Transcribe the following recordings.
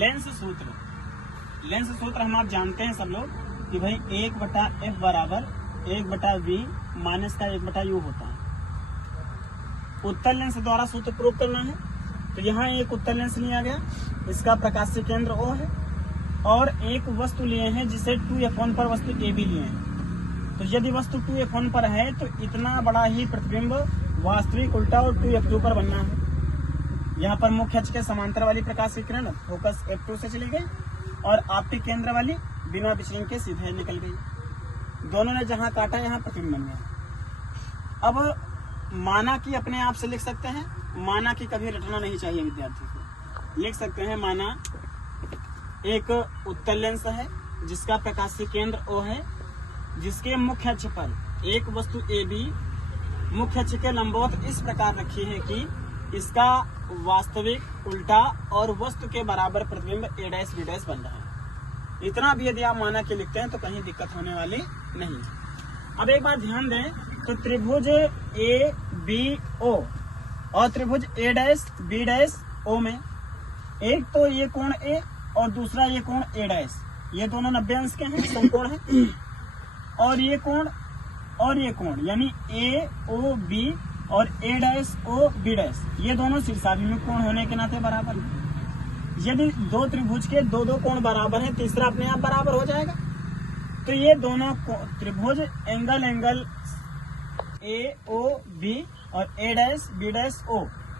Lens सूत्र हम आप जानते हैं सब लोग कि भाई 1/f बराबर 1/v माइनस का 1/u होता है। उत्तल लेंस द्वारा सूत्र प्रूव करना है। तो यहाँ एक उत्तल लेंस लिया गया, इसका प्रकाशीय केंद्र O है और एक वस्तु लिए हैं जिसे 2f1 पर वस्तु AB लिए हैं। तो यदि वस्तु 2f1 पर है तो इतना बड़ा ही प्रतिबिंब वास्तविक उल्टा और 2f2 पर बनना है। यहाँ पर मुख्य अक्ष के समांतर वाली प्रकाशीय किरण फोकस f2 से चली गई और आपतित केंद्र वाली बिना विचलन के सीधे निकल गई। दोनों ने जहाँ काटा यहाँ प्रतिबिंब बन गया। अब माना कि अपने आप से लिख सकते हैं, माना कि कभी रटना नहीं चाहिए विद्यार्थी को। लिख सकते हैं माना एक उत्तल लेंस है जिसका प्रकाशीय केंद्र O है, जिसके मुख्य अक्ष पर एक वस्तु AB मुख्य अक्ष के लंबवत इस प्रकार रखी है कि इसका वास्तविक उल्टा और वस्तु के बराबर प्रतिबिंब A', B' बन रहा है। इतना भी यदि आप माना के लिखते हैं तो कहीं दिक्कत होने वाली नहीं है। अब एक बार ध्यान दें तो त्रिभुज ABO और त्रिभुज A', B' में एक तो ये कोण A और दूसरा ये कोण A', ये दोनों 90 अंश के हैं, समकोण है। और ये कोण यानी AOB और A'OB' ये दोनों शीर्षाभिमुख कोण होने के नाते बराबर हैं। यदि दो त्रिभुज के दो कोण बराबर हैं, तीसरा अपने आप बराबर हो जाएगा। तो ये दोनों त्रिभुज एंगल AOB और A', B'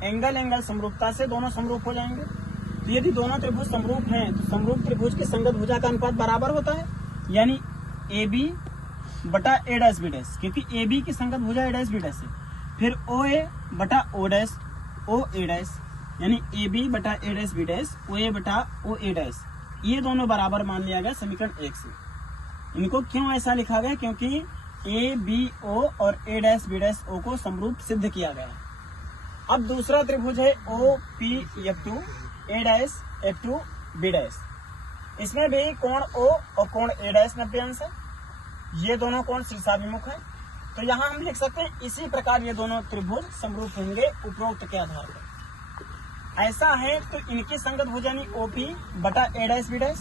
एंगल समरूपता से दोनों समरूप हो जाएंगे। तो यदि दोनों त्रिभुज समरूप हैं तो समरूप त्रिभुज के संगत भुजा का अनुपात बराबर होता है, यानी AB बटा A', B', क्योंकि AB की संगत भुजा A', B' है। फिर OA बटा OA', यानी AB बटा A', B', OA बटा OA', ये दोनों बराबर मान लिया गया समीकरण 1 से। इनको क्यों ऐसा लिखा गया? क्योंकि ABO और A', को समरूप सिद्ध किया गया है। अब दूसरा त्रिभुज है OPF2, A', B'। इसमें भी कोण O और कोण A' 90 अंश है। ये दोनों कोण शीर्षाभिमुख है। तो यहाँ हम लिख सकते हैं इसी प्रकार ये दोनों त्रिभुज समरूप होंगे उपरोक्त के आधार पर। ऐसा है तो इनकी संगत भुजा यानी OP बटा A', B'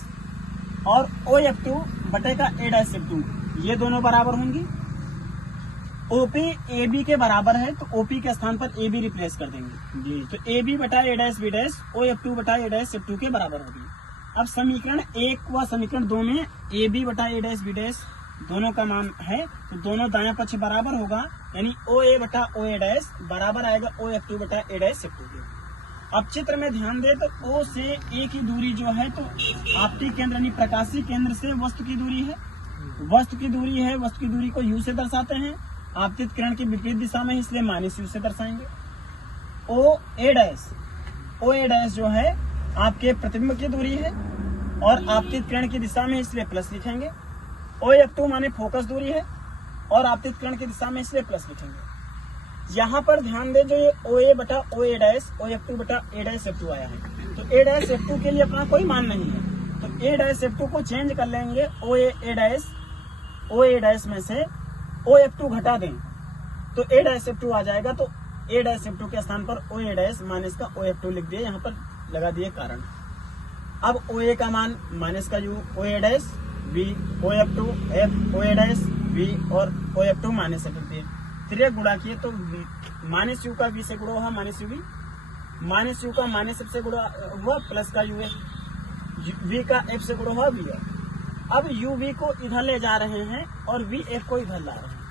और OF2 बटे का A', ये दोनों बराबर होंगी। OP AB के बराबर है तो OP के स्थान पर AB रिप्लेस कर देंगे जी। तो AB बटा A', B' OF2 बटा A', के बराबर होगी। अब समीकरण 1 व समीकरण 2 में AB बटा A', B' दोनों का मान है तो दोनों दायां पक्ष बराबर होगा, यानी OA बटा OA' बराबर आएगा OF2 बटा A', के। अब चित्र में ध्यान दे तो O से A की दूरी जो है तो आपतित केंद्र यानी प्रकाशीय केंद्र से वस्तु की दूरी है। वस्तु की दूरी को U से दर्शाते हैं, आपतित किरण की विपरीत दिशा में, इसलिए -U से दर्शाएंगे। OA' जो है आपके प्रतिबिंब की दूरी है और आपतित किरण की दिशा में, इसलिए प्लस लिखेंगे। OF2 माने फोकस दूरी है और आपतित किरण की दिशा में, इसलिए प्लस लिखेंगे। यहाँ पर ध्यान दे जो ये OA बटा OA', OF2 बटा A', आया है तो A', के लिए अपना कोई मान नहीं है तो A', को चेंज कर लेंगे OA' में से OF2 घटा दें तो A', आ जाएगा। तो A', के स्थान पर OA' माइनस का OF2 लिख दिए, यहाँ पर लगा दिए कारण। अब OA का मान माइनस का U OA', B OF2, F OA', B और OF2 माइनस से करते हैं। त्रिक गुणा किए तो -U का V से गुणा हुआ -UV, -U का -F से गुणा हुआ प्लस का UF, V का F से गुणा हुआ VF। अब UV को इधर ले जा रहे हैं और VF को इधर ला रहे हैं।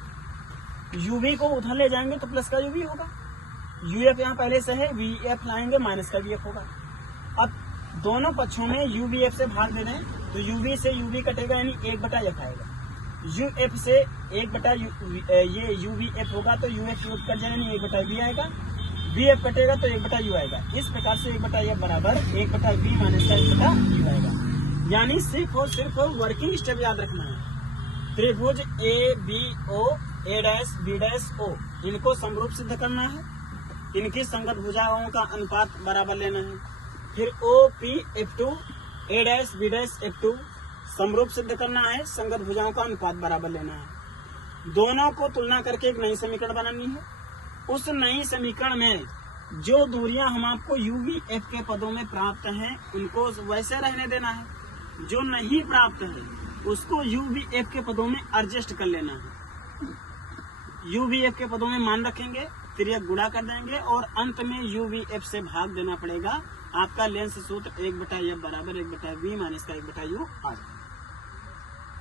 UV को उधर ले जाएंगे तो प्लस का UV होगा, UF यहाँ पहले से है, VF लाएंगे माइनस का VF होगा। अब दोनों पक्षों में UVF से भाग दे दें तो UV से UV कटेगा, यानी 1/F आएगा। UF से 1/ये UVF होगा तो UF कट जाए, यानी 1/V आएगा। VF कटेगा तो 1/U आएगा। इस प्रकार से 1/F बराबर 1/V माइनस का 1/U आएगा। यानी सिर्फ और सिर्फ वर्किंग स्टेप याद रखना है। त्रिभुज ABO, A', B', O इनको समरूप सिद्ध करना है, इनकी संगत भुजाओं का अनुपात बराबर लेना है। फिर OPF2, A', B', F2 समरूप सिद्ध करना है, संगत भुजाओं का अनुपात बराबर लेना है। दोनों को तुलना करके एक नई समीकरण बनानी है। उस नई समीकरण में जो दूरियां हम आपको UVF के पदों में प्राप्त हैं उनको वैसे रहने देना है, जो नहीं प्राप्त है उसको UVF के पदों में एडजस्ट कर लेना है। UVF के पदों में मान रखेंगे, तिर्यक गुणा कर देंगे और अंत में UVF से भाग देना पड़ेगा। आपका लेंस सूत्र 1/F बराबर 1/V माइनस का 1/U आ जाएगा।